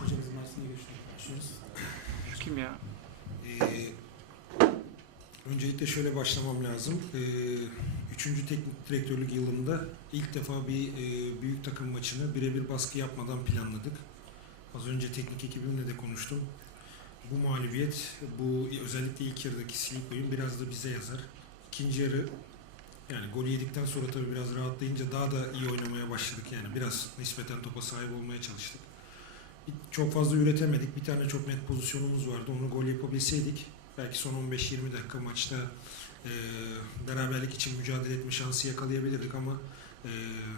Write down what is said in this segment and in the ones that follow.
Hocamızın dersine. Kim ya? Ee, öncelikle şöyle başlamam lazım. Ee, üçüncü teknik direktörlük yılında ilk defa bir e, büyük takım maçını birebir baskı yapmadan planladık. Az önce teknik ekibimle de konuştum. Bu mağlubiyet, bu özellikle ilk yarıdaki silik oyun biraz da bize yazar. İkinci yarı yani golü yedikten sonra tabii biraz rahatlayınca daha da iyi oynamaya başladık. Yani biraz nispeten topa sahip olmaya çalıştık. Çok fazla üretemedik. Bir tane çok net pozisyonumuz vardı. Onu gol yapabilseydik belki son 15-20 dakika maçta e, beraberlik için mücadele etme şansı yakalayabilirdik ama e,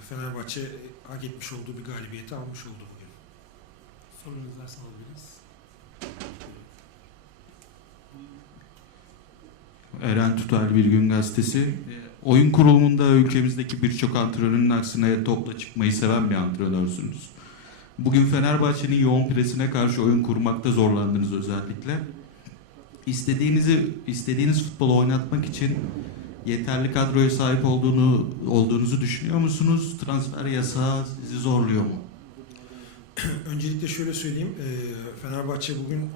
Fenerbahçe hak etmiş olduğu bir galibiyeti almış oldu bugün. Sorularınızı varsa alabiliriz. Eren Tutal Bir Gün Gazetesi. Oyun kurulumunda ülkemizdeki birçok antrenörün aksine topla çıkmayı seven bir antrenörsünüz. Bugün Fenerbahçe'nin yoğun presine karşı oyun kurmakta zorlandınız özellikle. İstediğinizi istediğiniz futbolu oynatmak için yeterli kadroya sahip olduğunu olduğunuzu düşünüyor musunuz? Transfer yasağı sizi zorluyor mu? Öncelikle şöyle söyleyeyim. Fenerbahçe bugün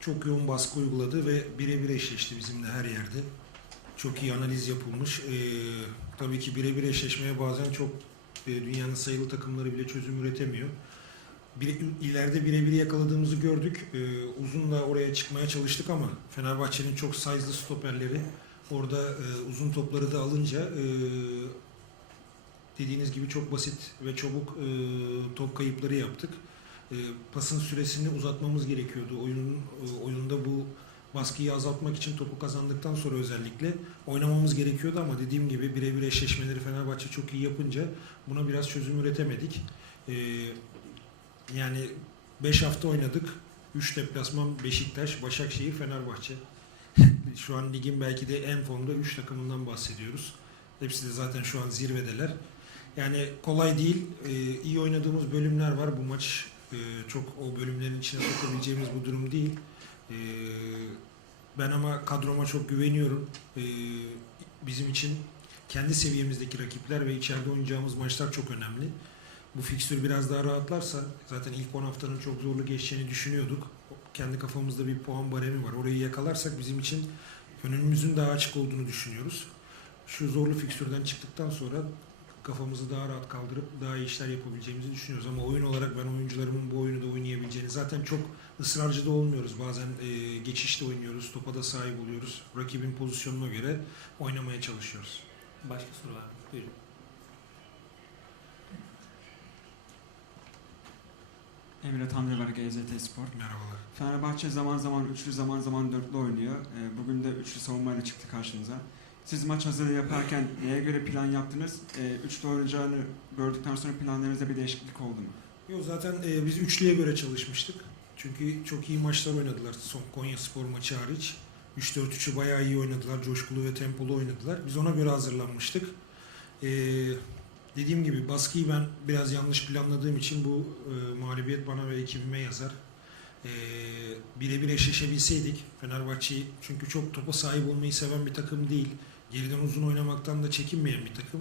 çok yoğun baskı uyguladı ve birebir eşleşti bizimle her yerde. Çok iyi analiz yapılmış. E, tabii ki birebir eşleşmeye bazen çok e, dünyanın sayılı takımları bile çözüm üretemiyor. Bir, ileride birebir yakaladığımızı gördük. E, uzun da oraya çıkmaya çalıştık ama Fenerbahçe'nin çok size'lı stoperleri orada e, uzun topları da alınca e, dediğiniz gibi çok basit ve çabuk e, top kayıpları yaptık. E, pasın süresini uzatmamız gerekiyordu. Oyunun e, oyunda bu baskıyı azaltmak için topu kazandıktan sonra özellikle oynamamız gerekiyordu ama dediğim gibi birebir eşleşmeleri Fenerbahçe çok iyi yapınca buna biraz çözüm üretemedik. E, yani 5 hafta oynadık. 3 deplasman Beşiktaş, Başakşehir, Fenerbahçe. şu an ligin belki de en formda 3 takımından bahsediyoruz. Hepsi de zaten şu an zirvedeler. Yani kolay değil. Ee, iyi oynadığımız bölümler var. Bu maç e, çok o bölümlerin içine sokabileceğimiz bu durum değil. Ee, ben ama kadroma çok güveniyorum. Ee, bizim için kendi seviyemizdeki rakipler ve içeride oynayacağımız maçlar çok önemli. Bu fikstür biraz daha rahatlarsa zaten ilk 10 haftanın çok zorlu geçeceğini düşünüyorduk. Kendi kafamızda bir puan baremi var. Orayı yakalarsak bizim için önümüzün daha açık olduğunu düşünüyoruz. Şu zorlu fikstürden çıktıktan sonra kafamızı daha rahat kaldırıp daha iyi işler yapabileceğimizi düşünüyoruz. Ama oyun olarak ben oyuncularımın bu zaten çok ısrarcı da olmuyoruz. Bazen e, geçişte oynuyoruz, topa da sahip oluyoruz. Rakibin pozisyonuna göre oynamaya çalışıyoruz. Başka soru var mı? Buyurun. Emre Tanrıver GZT Spor. Merhabalar. Fenerbahçe zaman zaman üçlü zaman zaman dörtlü oynuyor. Ee, Bugün de üçlü savunmayla çıktı karşınıza. Siz maç hazırlığı yaparken neye göre plan yaptınız? Ee, Üçlü oynayacağını gördükten sonra planlarınızda bir değişiklik oldu mu? Yo zaten e, biz üçlüye göre çalışmıştık. Çünkü çok iyi maçlar oynadılar son Konya Spor maçı hariç. 3-4-3'ü bayağı iyi oynadılar. Coşkulu ve tempolu oynadılar. Biz ona göre hazırlanmıştık. E, dediğim gibi baskıyı ben biraz yanlış planladığım için bu e, mağlubiyet bana ve ekibime yazar. E, birebir eşleşebilseydik Fenerbahçe'yi çünkü çok topa sahip olmayı seven bir takım değil. Geriden uzun oynamaktan da çekinmeyen bir takım.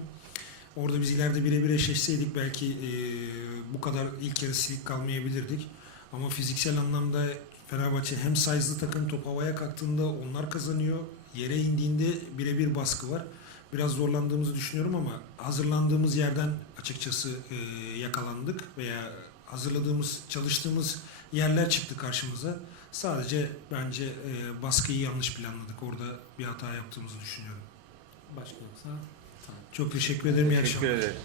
Orada biz ileride birebir eşleşseydik belki e, bu kadar ilk yarı silik kalmayabilirdik. Ama fiziksel anlamda Fenerbahçe hem size'lı takım top havaya kalktığında onlar kazanıyor. Yere indiğinde birebir baskı var. Biraz zorlandığımızı düşünüyorum ama hazırlandığımız yerden açıkçası e, yakalandık veya hazırladığımız, çalıştığımız yerler çıktı karşımıza. Sadece bence e, baskıyı yanlış planladık. Orada bir hata yaptığımızı düşünüyorum. Başka yoksa tamam. Çok teşekkür ederim. İyi Teşekkür akşamlar. ederim.